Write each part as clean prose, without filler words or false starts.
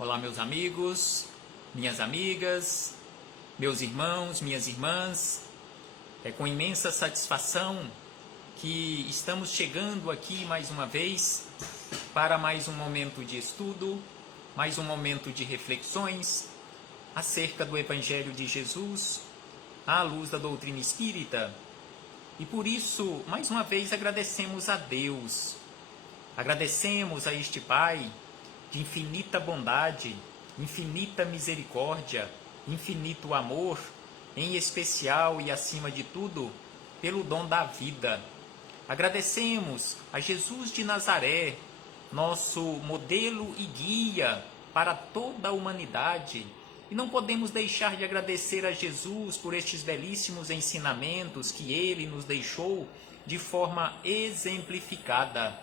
Olá, meus amigos, minhas amigas, meus irmãos, minhas irmãs. É com imensa satisfação que estamos chegando aqui mais uma vez para mais um momento de estudo, mais um momento de reflexões acerca do Evangelho de Jesus à luz da doutrina espírita. E por isso, mais uma vez, agradecemos a Deus, agradecemos a este Pai de infinita bondade, infinita misericórdia, infinito amor, em especial e acima de tudo, pelo dom da vida. Agradecemos a Jesus de Nazaré, nosso modelo e guia para toda a humanidade. E não podemos deixar de agradecer a Jesus por estes belíssimos ensinamentos que Ele nos deixou de forma exemplificada.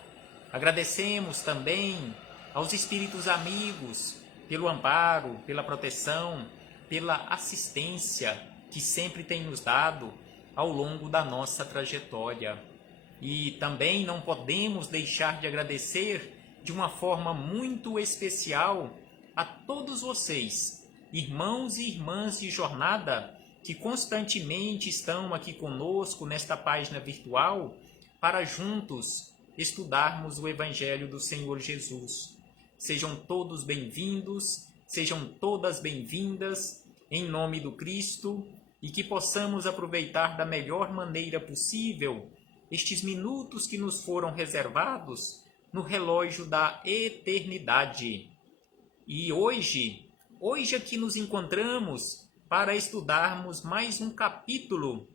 Agradecemos também aos espíritos amigos pelo amparo, pela proteção, pela assistência que sempre tem nos dado ao longo da nossa trajetória. E também não podemos deixar de agradecer de uma forma muito especial a todos vocês, irmãos e irmãs de jornada, que constantemente estão aqui conosco nesta página virtual para juntos estudarmos o Evangelho do Senhor Jesus. Sejam todos bem-vindos, sejam todas bem-vindas, em nome do Cristo, e que possamos aproveitar da melhor maneira possível estes minutos que nos foram reservados no relógio da eternidade. E hoje aqui nos encontramos para estudarmos mais um capítulo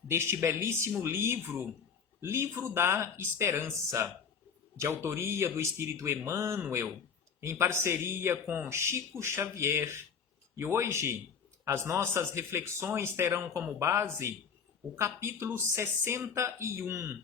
deste belíssimo livro, Livro da Esperança, de autoria do Espírito Emmanuel, em parceria com Chico Xavier. E hoje as nossas reflexões terão como base o capítulo 61,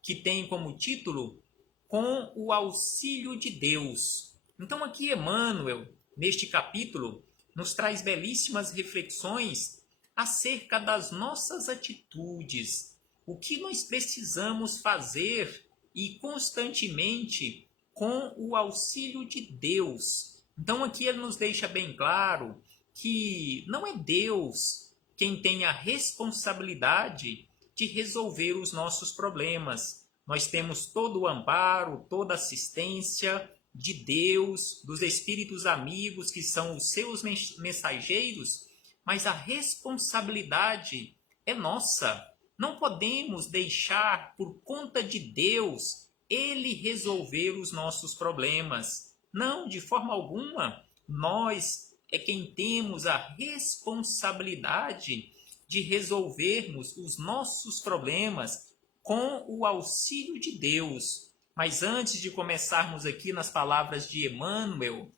que tem como título Com o Auxílio de Deus. Então aqui Emmanuel, neste capítulo, nos traz belíssimas reflexões acerca das nossas atitudes, o que nós precisamos fazer e constantemente com o auxílio de Deus. Então aqui ele nos deixa bem claro que não é Deus quem tem a responsabilidade de resolver os nossos problemas. Nós temos todo o amparo, toda a assistência de Deus, dos espíritos amigos que são os seus mensageiros, mas a responsabilidade é nossa. Não podemos deixar, por conta de Deus, Ele resolver os nossos problemas. Não, de forma alguma. Nós é quem temos a responsabilidade de resolvermos os nossos problemas com o auxílio de Deus. Mas antes de começarmos aqui nas palavras de Emmanuel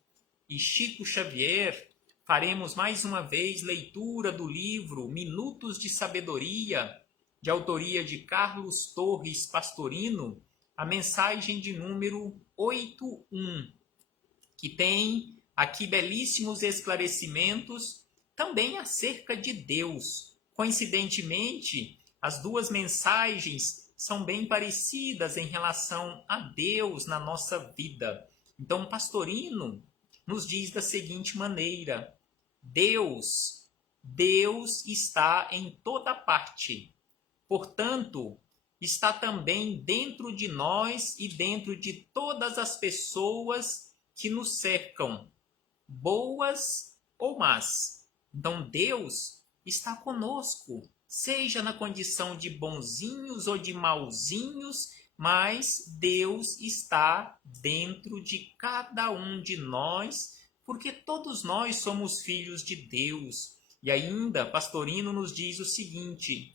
e Chico Xavier, faremos mais uma vez leitura do livro Minutos de Sabedoria, de autoria de Carlos Torres Pastorino, a mensagem de número 81, que tem aqui belíssimos esclarecimentos também acerca de Deus. Coincidentemente, as duas mensagens são bem parecidas em relação a Deus na nossa vida. Então, Pastorino nos diz da seguinte maneira: Deus está em toda parte. Portanto, está também dentro de nós e dentro de todas as pessoas que nos cercam, boas ou más. Então, Deus está conosco, seja na condição de bonzinhos ou de mauzinhos, mas Deus está dentro de cada um de nós, porque todos nós somos filhos de Deus. E ainda, Pastorino nos diz o seguinte: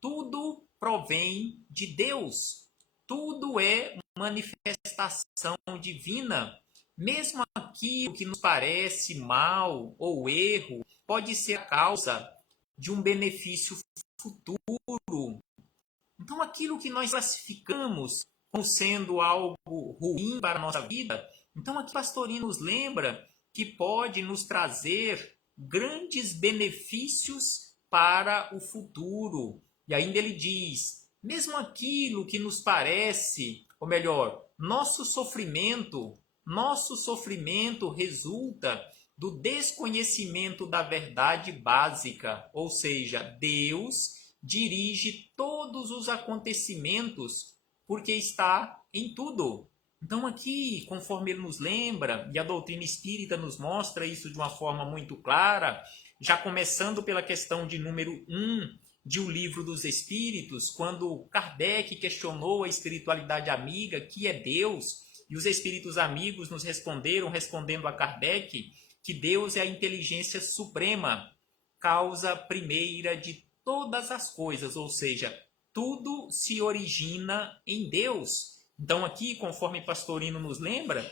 tudo provém de Deus, tudo é manifestação divina. Mesmo aquilo que nos parece mal ou erro pode ser a causa de um benefício futuro. Então, aquilo que nós classificamos como sendo algo ruim para a nossa vida, então aqui Pastorino nos lembra que pode nos trazer grandes benefícios para o futuro. E ainda ele diz, mesmo aquilo que nos parece, ou melhor, nosso sofrimento nosso sofrimento resulta do desconhecimento da verdade básica, ou seja, Deus dirige todos os acontecimentos porque está em tudo. Então aqui, conforme ele nos lembra, e a doutrina espírita nos mostra isso de uma forma muito clara, já começando pela questão de número 1 de O Livro dos Espíritos, quando Kardec questionou a espiritualidade amiga, que é Deus, e os espíritos amigos nos responderam, respondendo a Kardec, que Deus é a inteligência suprema, causa primeira de todas as coisas, ou seja, tudo se origina em Deus. Então aqui, conforme Pastorino nos lembra,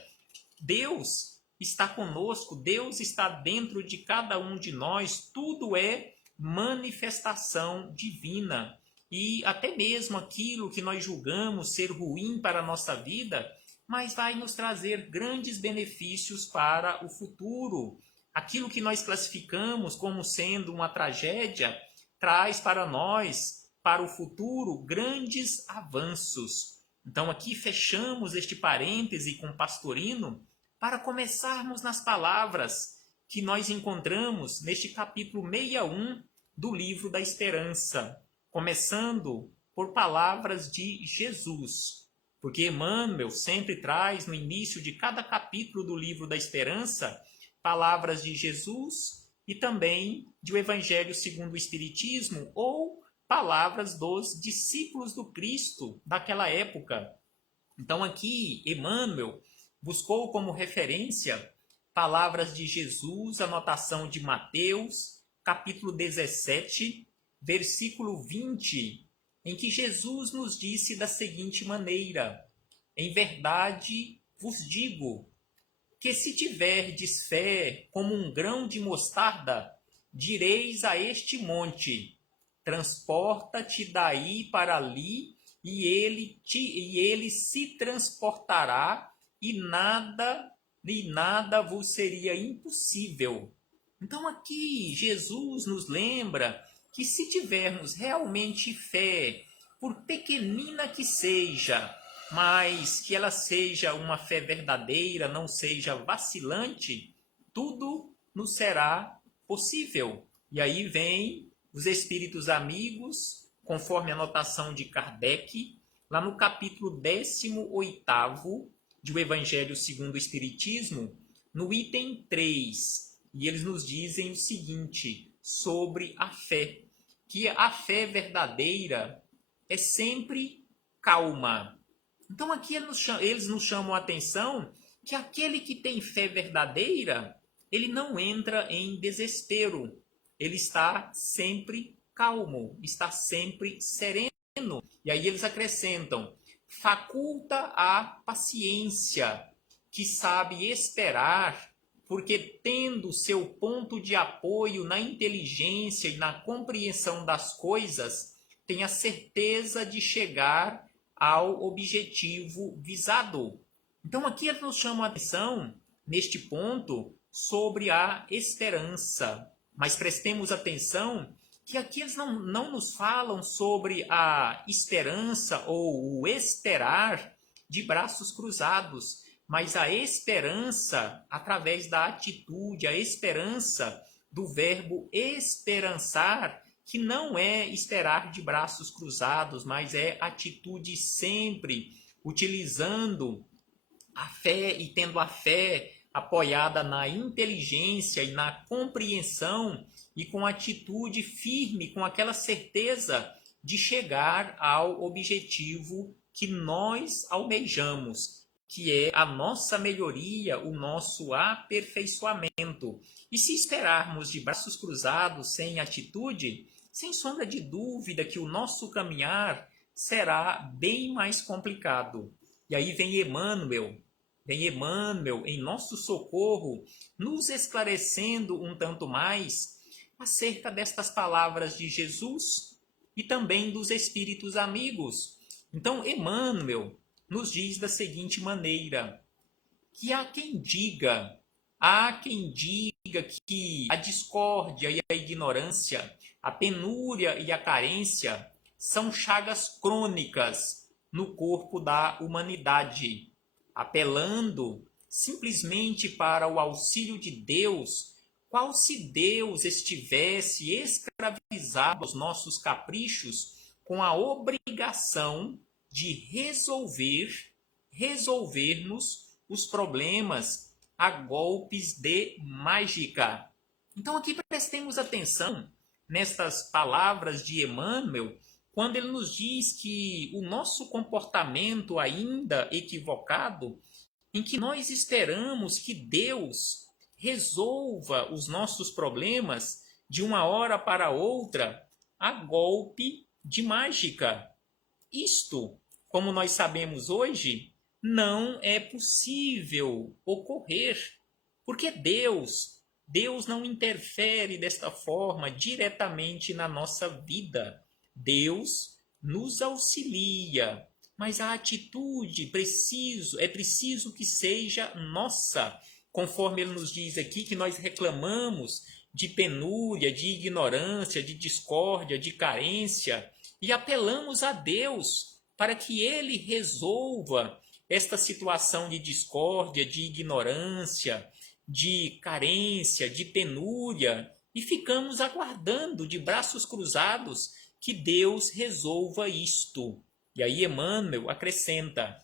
Deus está conosco, Deus está dentro de cada um de nós, tudo é manifestação divina. E até mesmo aquilo que nós julgamos ser ruim para a nossa vida, mas vai nos trazer grandes benefícios para o futuro. Aquilo que nós classificamos como sendo uma tragédia, traz para nós, para o futuro, grandes avanços. Então aqui fechamos este parêntese com Pastorino para começarmos nas palavras que nós encontramos neste capítulo 61 do Livro da Esperança, começando por palavras de Jesus. Porque Emmanuel sempre traz no início de cada capítulo do Livro da Esperança palavras de Jesus e também do Evangelho segundo o Espiritismo ou palavras dos discípulos do Cristo daquela época. Então aqui Emmanuel buscou como referência palavras de Jesus, anotação de Mateus, capítulo 17, versículo 20, em que Jesus nos disse da seguinte maneira: em verdade vos digo, que se tiverdes fé como um grão de mostarda, direis a este monte, transporta-te daí para ali, e ele se transportará, e nada vos seria impossível. Então aqui Jesus nos lembra que se tivermos realmente fé, por pequenina que seja, mas que ela seja uma fé verdadeira, não seja vacilante, tudo nos será possível. E aí vem os espíritos amigos, conforme a anotação de Kardec, lá no capítulo 18º de O Evangelho segundo o Espiritismo, no item 3, e eles nos dizem o seguinte sobre a fé, que a fé verdadeira é sempre calma. Então aqui eles nos chamam a atenção que aquele que tem fé verdadeira, ele não entra em desespero, ele está sempre calmo, está sempre sereno. E aí eles acrescentam: faculta a paciência, que sabe esperar, porque tendo seu ponto de apoio na inteligência e na compreensão das coisas, tem a certeza de chegar ao objetivo visado. Então aqui eles nos chamam a atenção, neste ponto, sobre a esperança. Mas prestemos atenção que aqui eles não nos falam sobre a esperança ou o esperar de braços cruzados, mas a esperança através da atitude, a esperança do verbo esperançar, que não é esperar de braços cruzados, mas é atitude sempre, utilizando a fé e tendo a fé apoiada na inteligência e na compreensão e com atitude firme, com aquela certeza de chegar ao objetivo que nós almejamos, que é a nossa melhoria, o nosso aperfeiçoamento. E se esperarmos de braços cruzados, sem atitude, sem sombra de dúvida que o nosso caminhar será bem mais complicado. E aí vem Emmanuel em nosso socorro, nos esclarecendo um tanto mais acerca destas palavras de Jesus e também dos espíritos amigos. Então, Emmanuel nos diz da seguinte maneira, que há quem diga que a discórdia e a ignorância, a penúria e a carência são chagas crônicas no corpo da humanidade, apelando simplesmente para o auxílio de Deus, qual se Deus estivesse escravizado aos nossos caprichos com a obrigação de resolver-nos os problemas a golpes de mágica. Então aqui prestemos atenção nestas palavras de Emmanuel, quando ele nos diz que o nosso comportamento ainda equivocado, em que nós esperamos que Deus resolva os nossos problemas de uma hora para outra a golpe de mágica. Isto, como nós sabemos hoje, não é possível ocorrer, porque Deus não interfere desta forma diretamente na nossa vida. Deus nos auxilia, mas a atitude é preciso que seja nossa, conforme ele nos diz aqui que nós reclamamos de penúria, de ignorância, de discórdia, de carência, e apelamos a Deus para que ele resolva esta situação de discórdia, de ignorância, de carência, de penúria, e ficamos aguardando de braços cruzados que Deus resolva isto. E aí Emmanuel acrescenta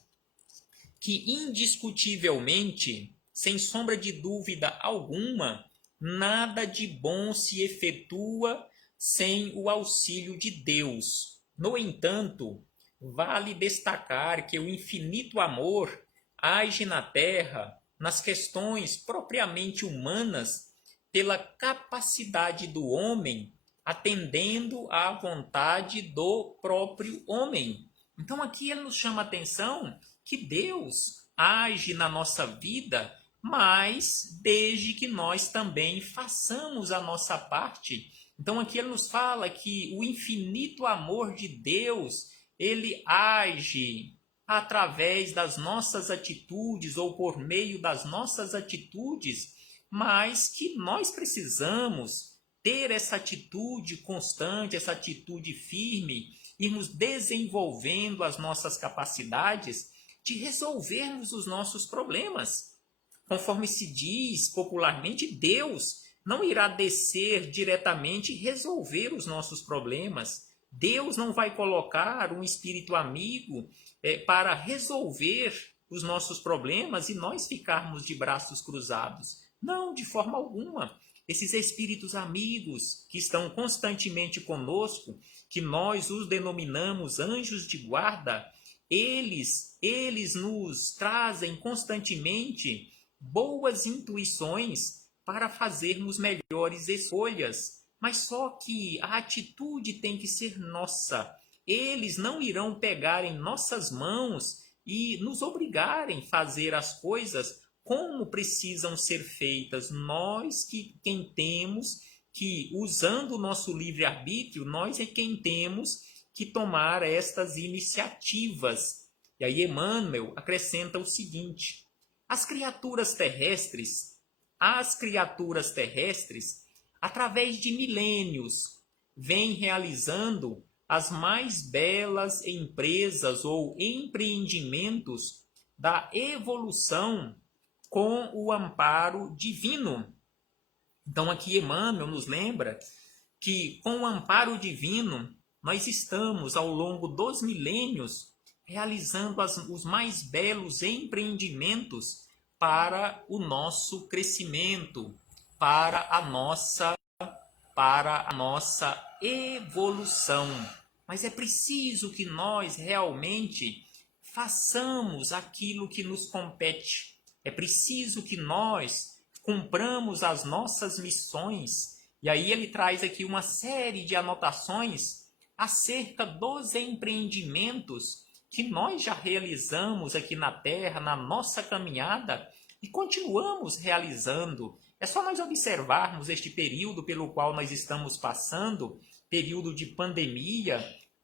que indiscutivelmente, sem sombra de dúvida alguma, nada de bom se efetua sem o auxílio de Deus. No entanto, vale destacar que o infinito amor age na terra, nas questões propriamente humanas, pela capacidade do homem, atendendo à vontade do próprio homem. Então aqui ele nos chama a atenção que Deus age na nossa vida, mas desde que nós também façamos a nossa parte. Então aqui ele nos fala que o infinito amor de Deus, ele age através das nossas atitudes ou por meio das nossas atitudes, mas que nós precisamos ter essa atitude constante, essa atitude firme, irmos desenvolvendo as nossas capacidades de resolvermos os nossos problemas. Conforme se diz popularmente, Deus não irá descer diretamente e resolver os nossos problemas. Deus não vai colocar um espírito amigo para resolver os nossos problemas e nós ficarmos de braços cruzados. Não, de forma alguma. Esses espíritos amigos que estão constantemente conosco, que nós os denominamos anjos de guarda, eles nos trazem constantemente boas intuições para fazermos melhores escolhas. Mas só que a atitude tem que ser nossa. Eles não irão pegar em nossas mãos e nos obrigarem a fazer as coisas como precisam ser feitas. Nós quem temos que, usando o nosso livre-arbítrio, nós é quem temos que tomar estas iniciativas. E aí Emmanuel acrescenta o seguinte: as criaturas terrestres, através de milênios, vêm realizando as mais belas empresas ou empreendimentos da evolução com o amparo divino. Então aqui Emmanuel nos lembra que com o amparo divino nós estamos ao longo dos milênios realizando os mais belos empreendimentos para o nosso crescimento, para a nossa evolução. Mas é preciso que nós realmente façamos aquilo que nos compete. É preciso que nós cumpramos as nossas missões. E aí ele traz aqui uma série de anotações acerca dos empreendimentos que nós já realizamos aqui na Terra, na nossa caminhada, e continuamos realizando. É só nós observarmos este período pelo qual nós estamos passando, período de pandemia,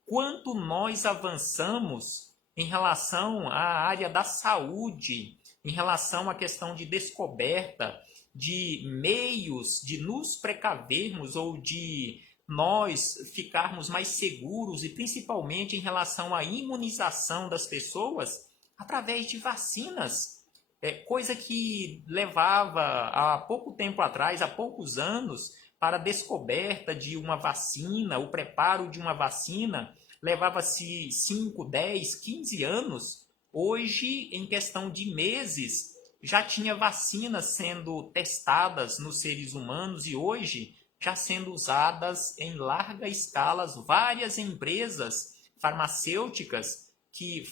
quanto nós avançamos em relação à área da saúde, em relação à questão de descoberta de meios de nos precavermos ou de nós ficarmos mais seguros e principalmente em relação à imunização das pessoas através de vacinas. coisa que levava há pouco tempo atrás, há poucos anos, para a descoberta de uma vacina, o preparo de uma vacina, levava-se 5, 10, 15 anos. Hoje, em questão de meses, já tinha vacinas sendo testadas nos seres humanos e hoje já sendo usadas em larga escala. Várias empresas farmacêuticas que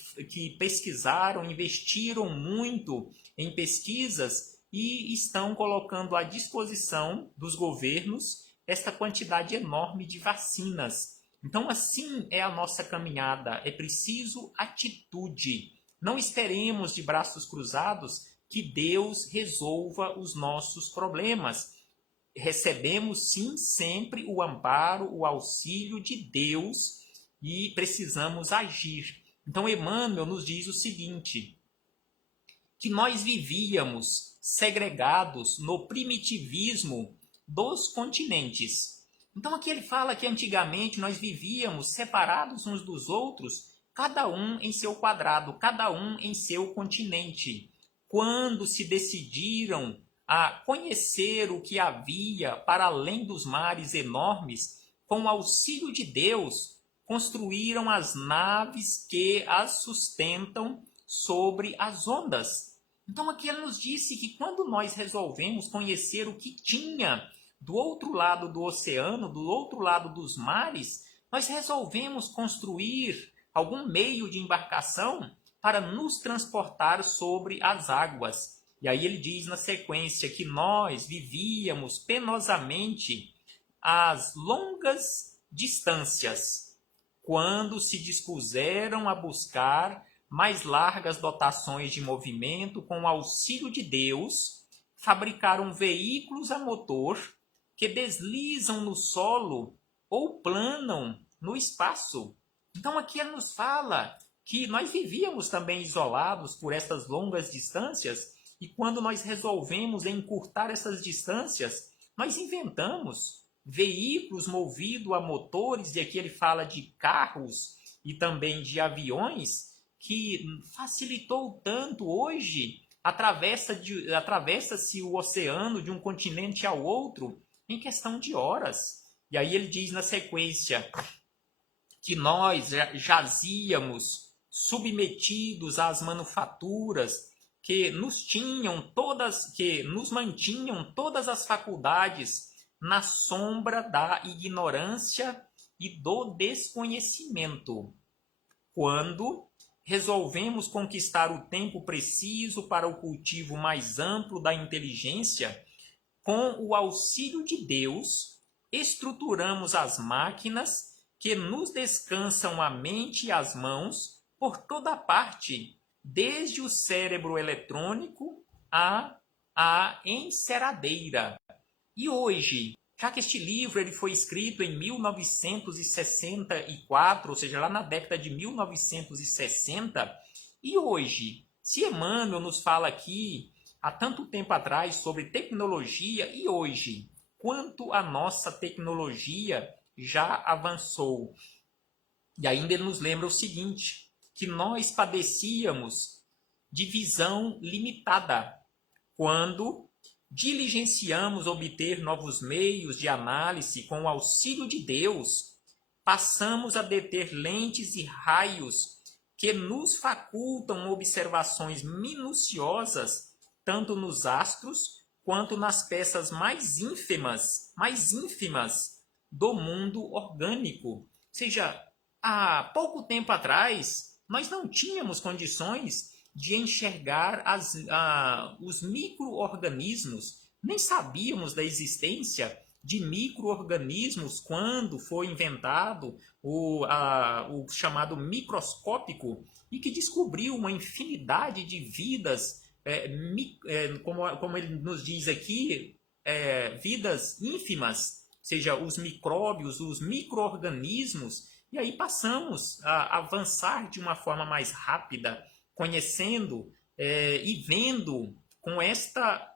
pesquisaram, investiram muito em pesquisas e estão colocando à disposição dos governos esta quantidade enorme de vacinas. Então, assim é a nossa caminhada. É preciso atitude. Não esperemos de braços cruzados que Deus resolva os nossos problemas. Recebemos, sim, sempre o amparo, o auxílio de Deus e precisamos agir. Então, Emmanuel nos diz o seguinte, que nós vivíamos segregados no primitivismo dos continentes. Então, aqui ele fala que antigamente nós vivíamos separados uns dos outros, cada um em seu quadrado, cada um em seu continente. Quando se decidiram a conhecer o que havia para além dos mares enormes, com o auxílio de Deus, construíram as naves que as sustentam sobre as ondas. Então aqui ele nos disse que quando nós resolvemos conhecer o que tinha do outro lado do oceano, do outro lado dos mares, nós resolvemos construir algum meio de embarcação para nos transportar sobre as águas. E aí ele diz na sequência que nós vivíamos penosamente as longas distâncias, quando se dispuseram a buscar mais largas dotações de movimento com o auxílio de Deus, fabricaram veículos a motor que deslizam no solo ou planam no espaço. Então aqui ele nos fala que nós vivíamos também isolados por essas longas distâncias e quando nós resolvemos encurtar essas distâncias, nós inventamos veículos movidos a motores, e aqui ele fala de carros e também de aviões, que facilitou tanto hoje, atravessa-se o oceano de um continente ao outro em questão de horas. E aí ele diz na sequência que nós jazíamos submetidos às manufaturas que nos mantinham todas as faculdades na sombra da ignorância e do desconhecimento. Quando resolvemos conquistar o tempo preciso para o cultivo mais amplo da inteligência, com o auxílio de Deus, estruturamos as máquinas que nos descansam a mente e as mãos por toda parte, desde o cérebro eletrônico à enceradeira. E hoje, já que este livro ele foi escrito em 1964, ou seja, lá na década de 1960, e hoje, se Emmanuel nos fala aqui, há tanto tempo atrás, sobre tecnologia, e hoje, quanto a nossa tecnologia já avançou. E ainda ele nos lembra o seguinte, que nós padecíamos de visão limitada, quando diligenciamos obter novos meios de análise com o auxílio de Deus, passamos a deter lentes e raios que nos facultam observações minuciosas, tanto nos astros quanto nas peças mais ínfimas do mundo orgânico. Ou seja, há pouco tempo atrás, nós não tínhamos condições de enxergar os micro-organismos, nem sabíamos da existência de micro-organismos quando foi inventado o chamado microscópico e que descobriu uma infinidade de vidas, como ele nos diz aqui, vidas ínfimas, ou seja, os micróbios, os micro-organismos, e aí passamos a avançar de uma forma mais rápida, conhecendo e vendo com esta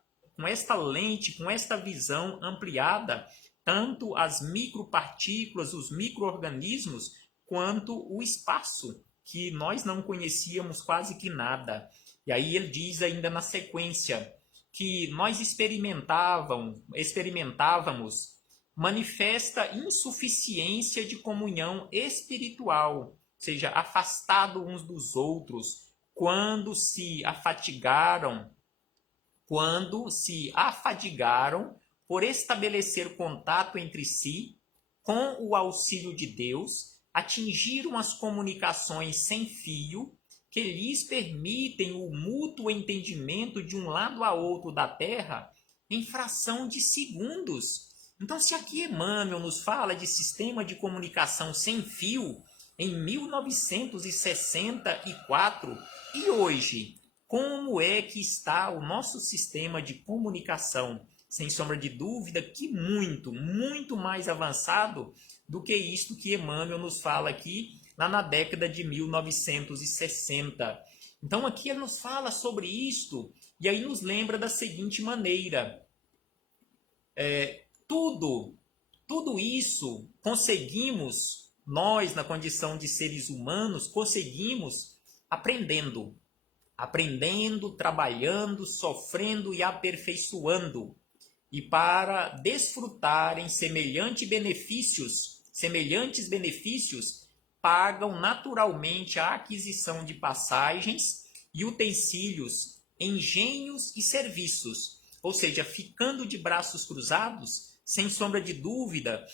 lente, com esta visão ampliada, tanto as micropartículas, os micro-organismos, quanto o espaço, que nós não conhecíamos quase que nada. E aí ele diz ainda na sequência que nós experimentávamos manifesta insuficiência de comunhão espiritual, ou seja, afastado uns dos outros, quando se afadigaram por estabelecer contato entre si, com o auxílio de Deus, atingiram as comunicações sem fio, que lhes permitem o mútuo entendimento de um lado a outro da Terra em fração de segundos. Então, se aqui Emmanuel nos fala de sistema de comunicação sem fio em 1964 e hoje, como é que está o nosso sistema de comunicação? Sem sombra de dúvida que muito, muito mais avançado do que isto que Emmanuel nos fala aqui lá na década de 1960. Então aqui ele nos fala sobre isto e aí nos lembra da seguinte maneira. Tudo isso conseguimos, nós na condição de seres humanos, conseguimos aprendendo, trabalhando, sofrendo e aperfeiçoando. E para desfrutarem semelhantes benefícios, pagam naturalmente a aquisição de passagens e utensílios, engenhos e serviços, ou seja, ficando de braços cruzados, sem sombra de dúvida,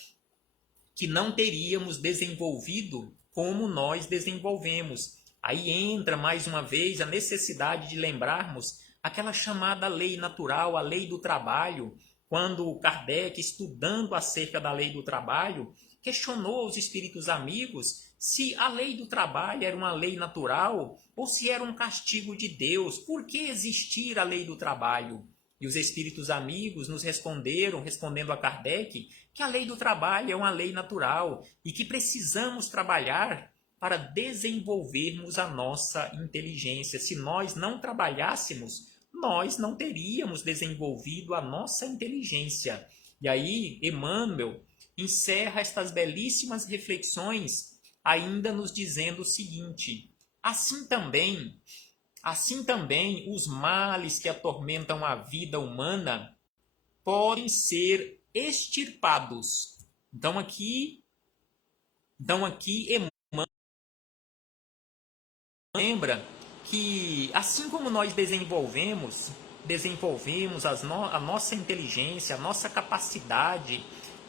que não teríamos desenvolvido como nós desenvolvemos. Aí entra mais uma vez a necessidade de lembrarmos aquela chamada lei natural, a lei do trabalho, quando Kardec, estudando acerca da lei do trabalho, questionou os espíritos amigos se a lei do trabalho era uma lei natural ou se era um castigo de Deus. Por que existir a lei do trabalho? E os espíritos amigos nos respondendo a Kardec, que a lei do trabalho é uma lei natural e que precisamos trabalhar para desenvolvermos a nossa inteligência. Se nós não trabalhássemos, nós não teríamos desenvolvido a nossa inteligência. E aí, Emmanuel encerra estas belíssimas reflexões ainda nos dizendo o seguinte: assim também os males que atormentam a vida humana podem ser extirpados. Então aqui Emmanuel lembra que assim como nós desenvolvemos a nossa inteligência, a nossa capacidade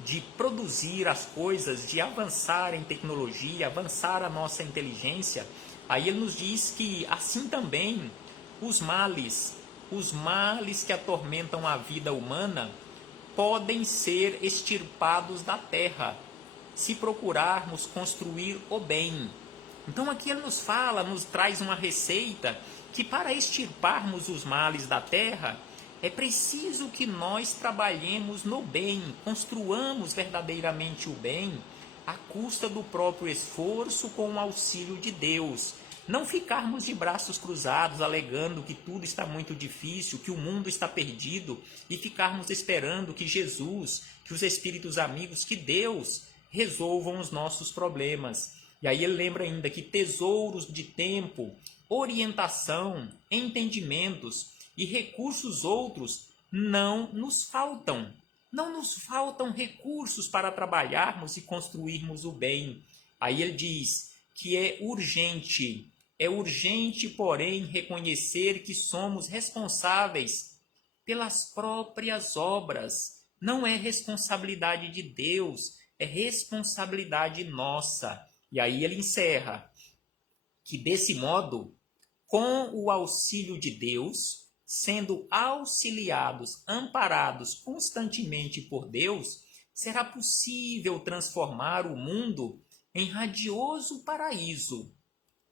de produzir as coisas, de avançar em tecnologia, avançar a nossa inteligência, aí ele nos diz que assim também os males que atormentam a vida humana podem ser extirpados da terra, se procurarmos construir o bem. Então aqui ele nos traz uma receita que para extirparmos os males da terra, é preciso que nós trabalhemos no bem, construamos verdadeiramente o bem, à custa do próprio esforço com o auxílio de Deus. Não ficarmos de braços cruzados alegando que tudo está muito difícil, que o mundo está perdido e ficarmos esperando que Jesus, que os espíritos amigos, que Deus resolvam os nossos problemas. E aí ele lembra ainda que tesouros de tempo, orientação, entendimentos e recursos outros não nos faltam. Não nos faltam recursos para trabalharmos e construirmos o bem. Aí ele diz que é urgente, porém, reconhecer que somos responsáveis pelas próprias obras. Não é responsabilidade de Deus, é responsabilidade nossa. E aí ele encerra que desse modo, com o auxílio de Deus, sendo auxiliados, amparados constantemente por Deus, será possível transformar o mundo em radioso paraíso,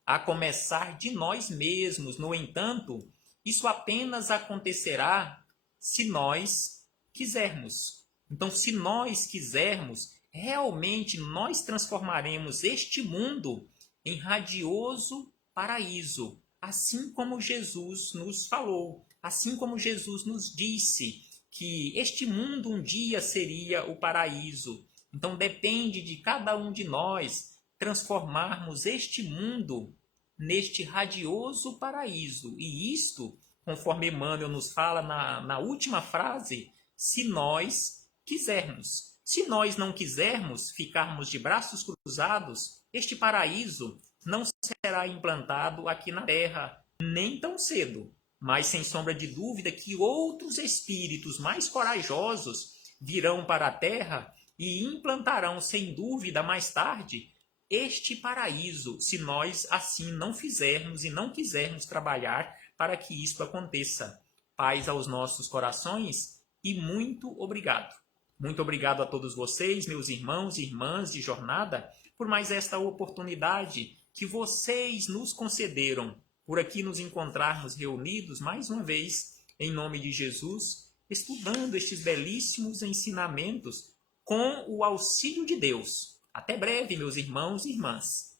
a começar de nós mesmos. No entanto, isso apenas acontecerá se nós quisermos. Então, se nós quisermos, realmente nós transformaremos este mundo em radioso paraíso, assim como Jesus nos falou, assim como Jesus nos disse que este mundo um dia seria o paraíso. Então depende de cada um de nós transformarmos este mundo neste radioso paraíso. E isto, conforme Emmanuel nos fala na última frase, se nós quisermos. Se nós não quisermos ficarmos de braços cruzados, este paraíso não será implantado aqui na Terra, nem tão cedo. Mas, sem sombra de dúvida, que outros espíritos mais corajosos virão para a Terra e implantarão, sem dúvida, mais tarde, este paraíso, se nós assim não fizermos e não quisermos trabalhar para que isto aconteça. Paz aos nossos corações e muito obrigado. Muito obrigado a todos vocês, meus irmãos e irmãs de jornada, por mais esta oportunidade que vocês nos concederam por aqui nos encontrarmos reunidos mais uma vez, em nome de Jesus, estudando estes belíssimos ensinamentos com o auxílio de Deus. Até breve, meus irmãos e irmãs.